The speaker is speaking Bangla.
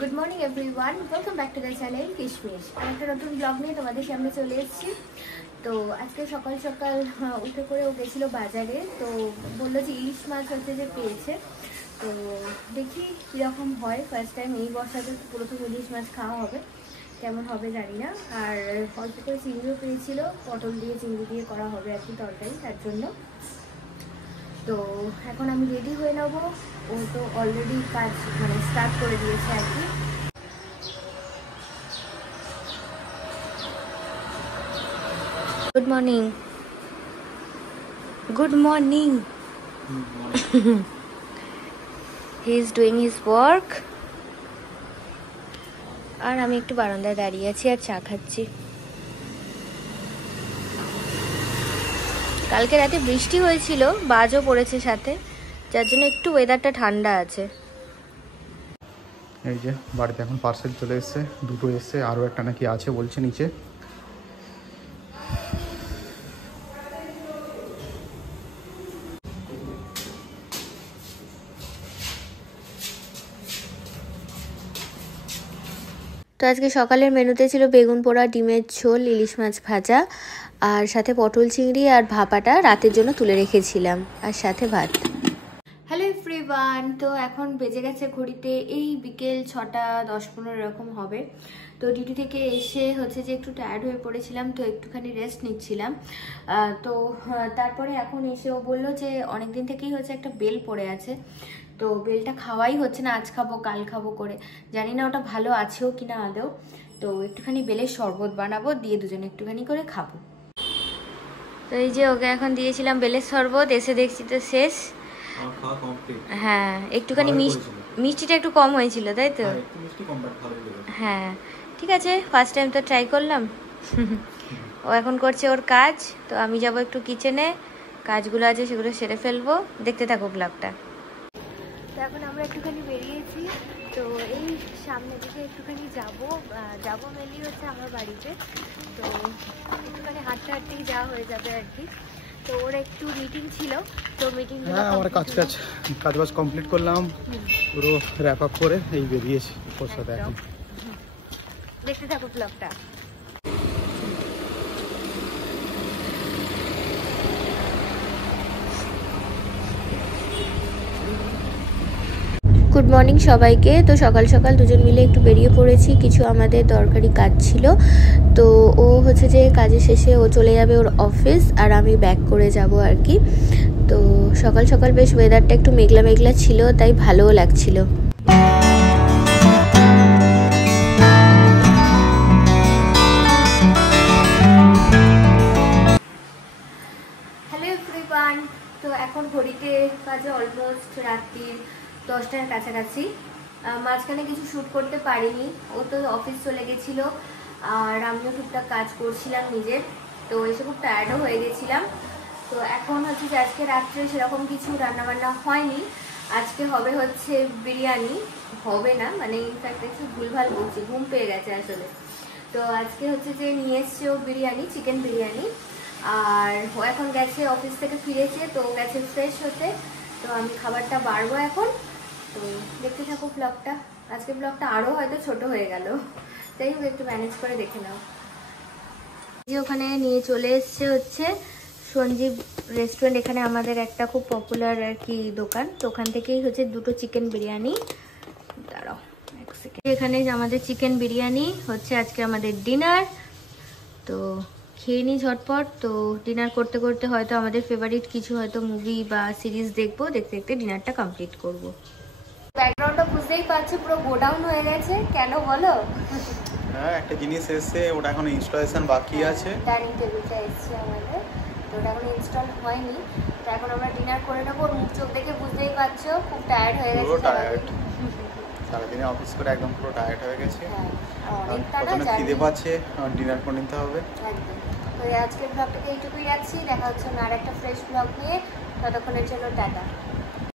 Good morning everyone, welcome back to the channel কিশমিশ। একটা নতুন ব্লগ নিয়ে তোমাদের সামনে চলে এসেছি। তো আজকে সকাল সকাল উঠে করে ও গেছিলো বাজারে, তো বললো যে ইলিশ মাছ হচ্ছে যে পেয়েছে। তো দেখি কীরকম হয়, ফার্স্ট টাইম এই বর্ষাতে প্রথম ইলিশ মাছ খাওয়া হবে, কেমন হবে জানি না। আর অল্প করে চিংড়িও পেয়েছিল, পটল দিয়ে চিংড়ি দিয়ে করা হবে আর কি তরকারি, তার জন্য। তো এখন আমি রেডি হয়ে নেবো, ও তো অলরেডি কাজ স্টার্ট করে দিয়েছে আর কি। Good morning, good morning. He is doing his work, আর আমি একটু বারান্দায় দাঁড়িয়ে আছি আর চা খাচ্ছি। কালকে রাতে বৃষ্টি হয়েছিল, বাজও পড়েছে সাথে, যার জন্য একটু ওয়েদারটা ঠান্ডা আছে। এই যে বাড়িতে এখন পার্সেল চলে এসছে, দুটো এসছে, আরও একটা নাকি আছে বলছে নিচে। তো আজকে সকালের মেনুতে ছিল বেগুন পোড়া, ডিমের ঝোল, ইলিশ মাছ ভাজা, আর সাথে পটল চিংড়ি আর ভাপাটা রাতের জন্য তুলে রেখেছিলাম, আর সাথে ভাত। হ্যালো এভরিওয়ান, তো এখন বেজে গেছে ঘড়িতে এই বিকেল 6টা 10-15 এরকম হবে। তো ডিউটি থেকে এসে হচ্ছে যে একটু টায়ার্ড হয়ে পড়েছিলাম, তো একটুখানি রেস্ট নিচ্ছিলাম। তো তারপরে এখন এসে ও বললো যে অনেক দিন থেকেই হচ্ছে একটা বেল পড়ে আছে, তো বেলটা খাওয়াই হচ্ছে না, আজ খাবো কাল খাবো করে, জানি না ওটা ভালো আছেও কিনা আদৌ। তো একটুখানি বেলের শরবত বানাবো, দিয়ে দুজনে একটুখানি করে খাবো। তো এই যে ওকে এখন দিয়েছিলাম বেলের শরবত, এসে দেখছি তো শেষ। হ্যাঁ, একটুখানি মিষ্টিটা একটু কম হয়েছিল, তাই তো? হ্যাঁ ঠিক আছে, ফার্স্ট টাইম তো ট্রাই করলাম। ও এখন করছে ওর কাজ, তো আমি যাব একটু কিচেনে, কাজগুলো আছে সেগুলো সেরে ফেলবো। দেখতে থাকো ব্লগটা। তো এখন আমরা একটুখানি বেরিয়েছি, তো এই সামনের দিকে একটুখানি যাবো মেনলি হচ্ছে আমার বাড়িতে। তো একটুখানি হাঁটতে হাঁটতেই যাওয়া হয়ে যাবে আর কি। তো ওর একটু মিটিং ছিল, তো মিটিং আমার কাজ বাজ কমপ্লিট করলাম, পুরো র্যাপ আপ করে এই বেরিয়েছি ওর সাথে এখন। দেখতে থাকো ব্লগটা। গুড মর্নিং সবাইকে। তো সকাল সকাল দুজন মিলে একটু বেরিয়ে পড়েছি, কিছু আমাদের দরকারি কাজ ছিল। তো ও হচ্ছে যে কাজের শেষে ও চলে যাবে ওর অফিস, আর আমি ব্যাক করে যাব আর কি। তো সকাল সকাল বেশ ওয়েদারটা একটু মেঘলা মেঘলা ছিল, তাই ভালোও লাগছিল। হ্যালো এভরিওয়ান, তো এখন ঘড়িতে বাজে অলমোস্ট রাত্রির 10টার কাছাকাছি। মাঝখানে কিছু শ্যুট করতে পারিনি, ও তো অফিস চলে গেছিলো, আর আমিও টুকটাক কাজ করছিলাম নিজের। তো এসে খুব টায়ার্ডও হয়ে গেছিলাম। তো এখন হচ্ছে যে আজকে রাত্রে সেরকম কিছু রান্নাবান্না হয়নি। আজকে হবে হচ্ছে বিরিয়ানি, হবে না ইনফ্যাক্ট একটু ভুলভাল বলছি, ঘুম পেয়ে গেছে আসলে। তো আজকে হচ্ছে যে নিয়ে এসছে ও বিরিয়ানি, চিকেন বিরিয়ানি। আর ও এখন গেছে, অফিস থেকে ফিরেছে, তো গেছে ফ্রেশ হতে। তো আমি খাবারটা বাড়বো এখন। তো দেখতে থাকো ব্লগটা। আজকে ব্লগটা আরও হয়তো ছোট হয়ে গেল, যাই হোক একটু ম্যানেজ করে দেখে নাও। যে ওখানে নিয়ে চলে এসছে হচ্ছে সঞ্জীব রেস্টুরেন্ট, এখানে আমাদের একটা খুব পপুলার আর কি দোকান। তো ওখান থেকেই হচ্ছে দুটো চিকেন বিরিয়ানি। দাঁড়াও এক সেকেন্ড। এখানে আমাদের চিকেন বিরিয়ানি হচ্ছে আজকে আমাদের ডিনার। তো খেয়ে নিই ঝটপট। তো ডিনার করতে করতে হয়তো আমাদের ফেভারিট কিছু হয়তো মুভি বা সিরিজ দেখবো, দেখতে দেখতে ডিনারটা কমপ্লিট করবো। ব্যাকগ্রাউন্ডটা বুঝতেই পারছো, পুরো গোডাউন হয়ে গেছে। কেন বলো? হ্যাঁ, একটা জিনিস এসছে, ওটা এখন ইনস্টলেশন বাকি আছে। ডাইনিং টেবিলটা এসছে আমাদের, তো ওটা এখন ইনস্টল হয়নি। তো এখন আমরা ডিনার করে নেবো। মুখ চোখ দেখে বুঝতেই পারছো খুব টায়ার্ড হয়ে গেছে, সারাদিনে অফিস করে একদম পুরো টায়ার্ড হয়ে গেছে। প্রথমে খিদে পাচ্ছে, ডিনার করে নিতে হবে একদম। তো আজকের ব্লগটাকে এইটুকুই রাখছি, দেখা হচ্ছে আর একটা ফ্রেশ ব্লগ নিয়ে। ততক্ষণের জন্য টাটা।